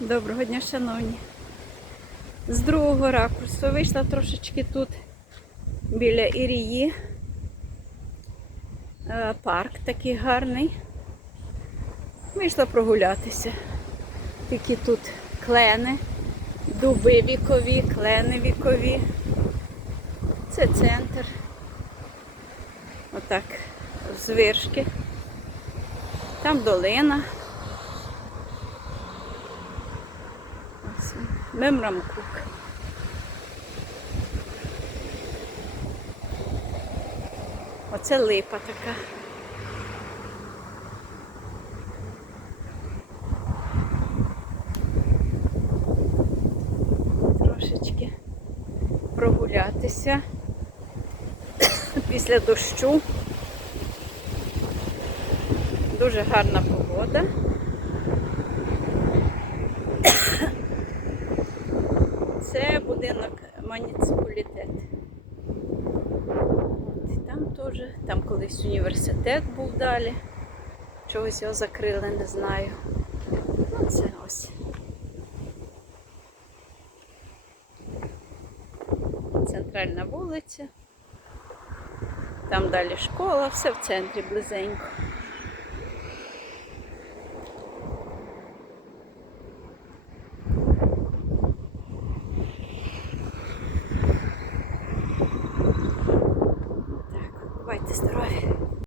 Доброго дня, шановні. З другого ракурсу вийшла трошечки тут біля Ірії. Е, Парк такий гарний. Вийшла прогулятися. Тільки тут клени, дуби вікові, клени вікові. Це центр. Отак, з виршки. Там долина. Ось він. Оце липа така. Трошечки прогулятися після дощу. Дуже гарна погода. Це будинок муніципалітет. Там теж, там колись університет був далі. Чогось його закрили, не знаю. Ну, це ось. Центральна вулиця. Там далі школа, все в центрі близенько. Будьте здорові!